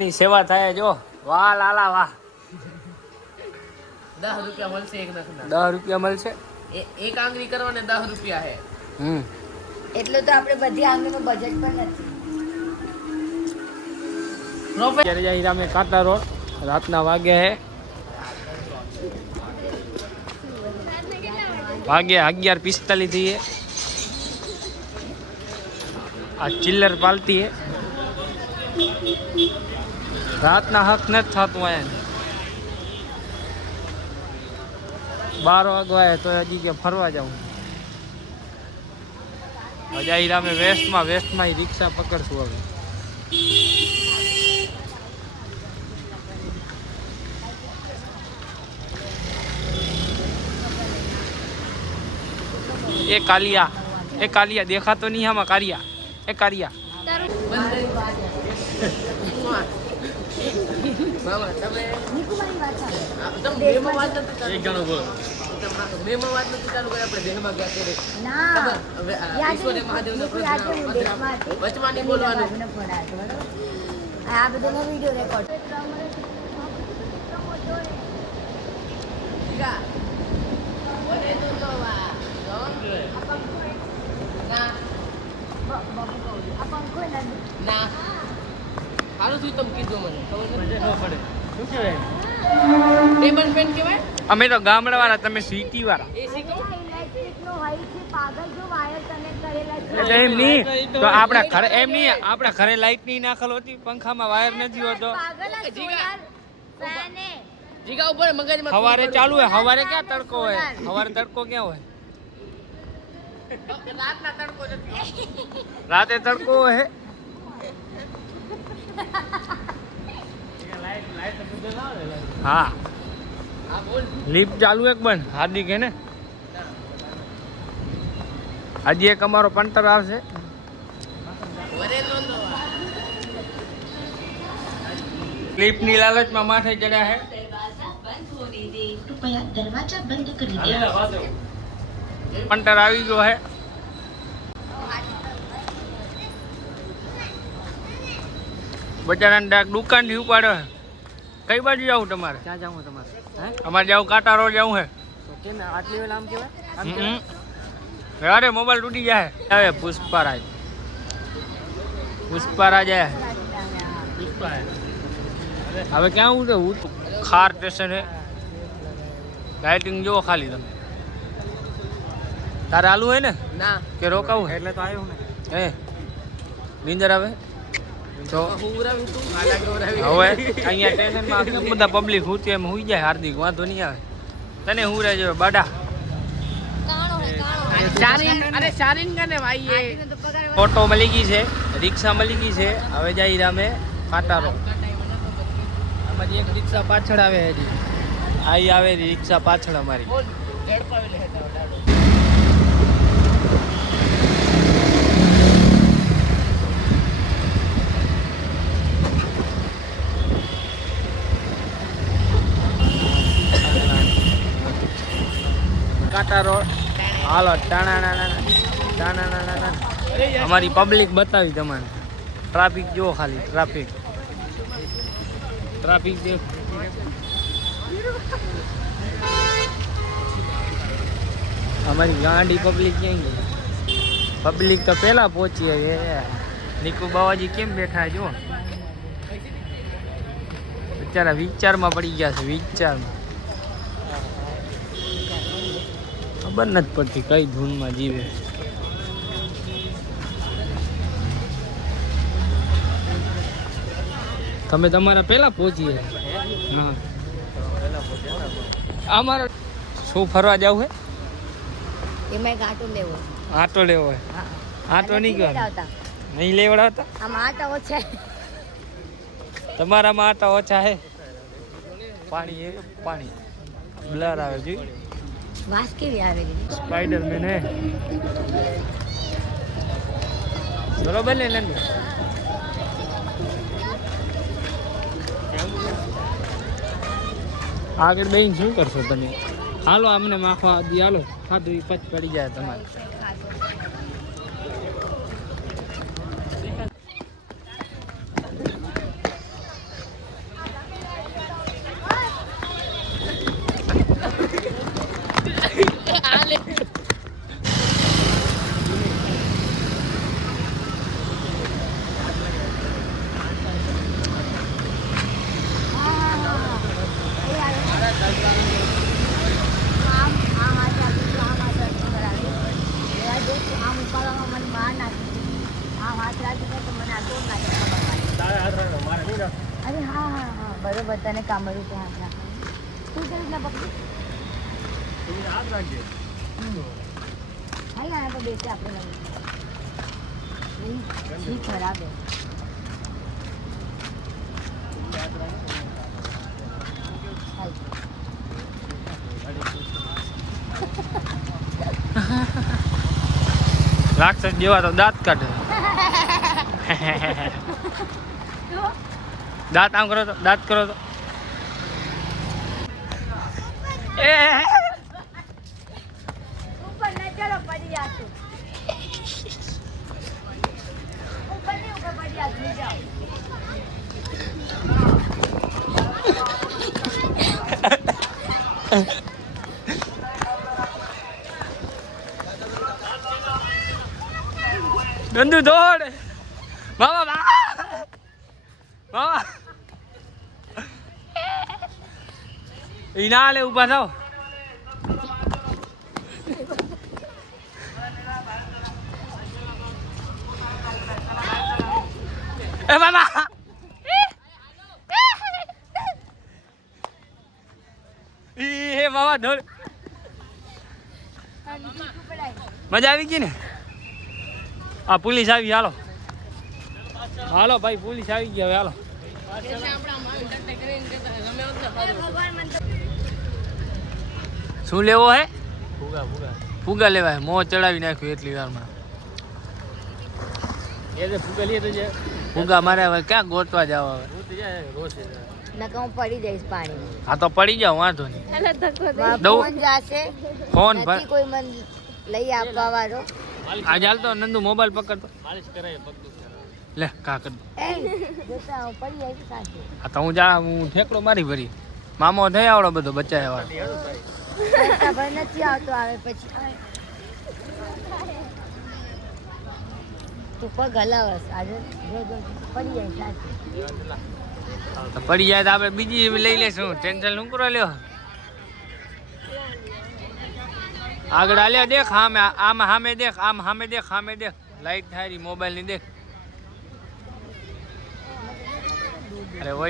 સેવા થાય જો વાહ લાલા વાહ 10 રૂપિયા મળશે એક નખના 10 રૂપિયા મળશે એક આંગળી કરવાને 10 રૂપિયા હે એટલે તો આપણે બધી આંગળીનું બજેટ પણ નથી અત્યારે જઈ રામે કાંટા રોડ રાતના વાગે હે વાગે 11:45 થી આ ચિલ્લર પાલતી હે રાતના હક નથી થતું આયા 12 વાગવાય તો હજી કે ફરવા જાઉં હજાઈ રામે વેસ્ટમાં રિક્ષા પકડશું હવે એ કાલિયા દેખાતો નહીં આમાં કારિયા એ કારિયા મામા તમે એક જણો બોલો મેમાં વાત નથી ચાલુ કરી આપણે દેહમાં ગયા ત્યારે ના ઈશ્વરે મહાદેવને વચમાં નહીં બોલવાનું આ બધાનો વિડિયો રેકોર્ડ ના સારું શું તમે કીધું મને ખબર પડે શું કહેવાય ટેબલ ફેન કહેવાય અમે તો ગામડા વાળા તમે સિટી વાળા એસી ઇલેક્ટ્રિકનો હોય છે પાગલ જો વાયર કનેક્ટ કરેલા છે એટલે એમ નહીં તો આપણા ઘરે લાઈટ નહીં નાખેલ હોતી પંખામાં વાયર નથી હોતો પાગલ આ સોલાર ફેન હે જીગા ઉપર મગજમાં સવારે ચાલુ હોય સવારે ક્યાં તડકો હોય સવારે તડકો ક્યાં હોય રાતના તડકો નથી રાતે તડકો હોય હા લિફ્ટ ચાલુ એક બંધ હાર્દિક હે ને આજે એક અમારો પંટર આવશે લિફ્ટની લાલચમાં માથે ચડ્યા હે પંટર આવી ગયો હે બચારાને દુકાન થી ઉપાડ્યો હે કઈ બાજુ જાવું તમારે ક્યાં જાઉં તમારે અમારે જાવું કાંટા રોડ જાવું હે તો કેમ આટલી વેલા આમ કહેવાય અરે મોબાઈલ તૂટી જાય હવે પુષ્પારાજ હવે ક્યાં હું ખાર સ્ટેશન હે લાઇટિંગ જોવો ખાલી તમે તારે આલુ હે ને ના કે રોકાવું હે એટલે તો આવ્યો ને હે નીંદર આવે તો હું ઉરાવું તું માલા ગોરાવી હવે અહીંયા સ્ટેશનમાં કેમ બધા પબ્લિક હુતી એમ હુઈ જાય હાર્દિક વાંધો નહીં આવે તને હું રહે જો બાડા શારીન કને ભાઈ એ ઓટો મળી ગઈ છે રિક્ષા મળી ગઈ છે હવે જઈ રામે કાંટારો અમારી એક રિક્ષા પાછળ આવે હજી આઈ આવે રિક્ષા પાછળ અમારી કાંટા રોડ હાલો ટાણા અમારી પબ્લિક બતાવી તમારે ટ્રાફિક જુઓ ખાલી ટ્રાફિક દેખ અમારી ગાંડી પબ્લિક ક્યાં ગઈ પબ્લિક તો પહેલા પહોંચી હે નીકુ બાવાજી કેમ બેઠા જો બિચારા વિચારમાં પડી ગયા છે વિચારમાં ખબર નથી પડતી કઈ ધૂનમાં જીવે તમે તમારા પહેલા પહોંચીએ હા અમારે શું ફરવા જવું હે એમાં એક આટો લેવો આટો લેવો હોય આટો નહીં કહેવાય નહીં લેવડાવતા આમાં આટા ઓછા તમારામાં આટા ઓછા હે પાણી બ્લર આવે જોઈ વાસ કેવી આવે છે સ્પાઈડરમેન હે બરોબર ને નંદુ આગળ બેન શું કરશો તમે હાલો અમને માખવા દી હાલો ખાધું એ પચ પડી જાય તમારે હા હા હા બરોબર તને કામરું છે હાથ રાખ તું કેવી રીતના પકડી હા યાર તો બેસે આપણે લઈ ખરાબ હે રાક્ષસ જેવા તો દાંત કાઢે દાંત આમ કરો તો દાંત કરો તો એ ઉપર ના ચલો પડી જાશું ઉપર નહીં ઉપર પડી જાશું જાઓ ગંદુ દોડ મામા મામા ઈ ના લે ઉભા થાવ એ મામા ઈ હે મામા દોડ મજા આવી ગઈ ને આ પોલીસ આવી હાલો હાલો ભાઈ પોલીસ આવી ગયા હવે હાલો શું લેવો હે ફુગા લેવા હે મોં ચડાવી નાખ્યું એટલી વારમાં ફુગા મારે હવે ક્યાં ગોતવા જાવ હવે નકા હું પડી જઈશ પાણી હા તો પડી જાવ વાંધો નહીં ફોન જાશે ફોન નથી કોઈ મને લઈ આપવા વાળો આજે હાલ તો નંદુ મોબાઈલ પકડતો લે કા કર એ જોતા હું પડી જઈશ સાથે હા તો હું ઠેકડો મારી ભરી મામો થઈ આવડો બધો બચાય વાળો ખબર નથી આવતો આવે પછી તું પગ હલાવસ આજે પડી જાય સાથે તો પડી જાય તો આપણે બીજી લઈ લેશું ટેન્શન શું કરવા લ્યો આગળ હાલ્યા દેખ આમ સામે દેખ આમ સામે દેખ સામે દેખ લાઈટ થાય મોબાઈલ ની દેખ અરે વait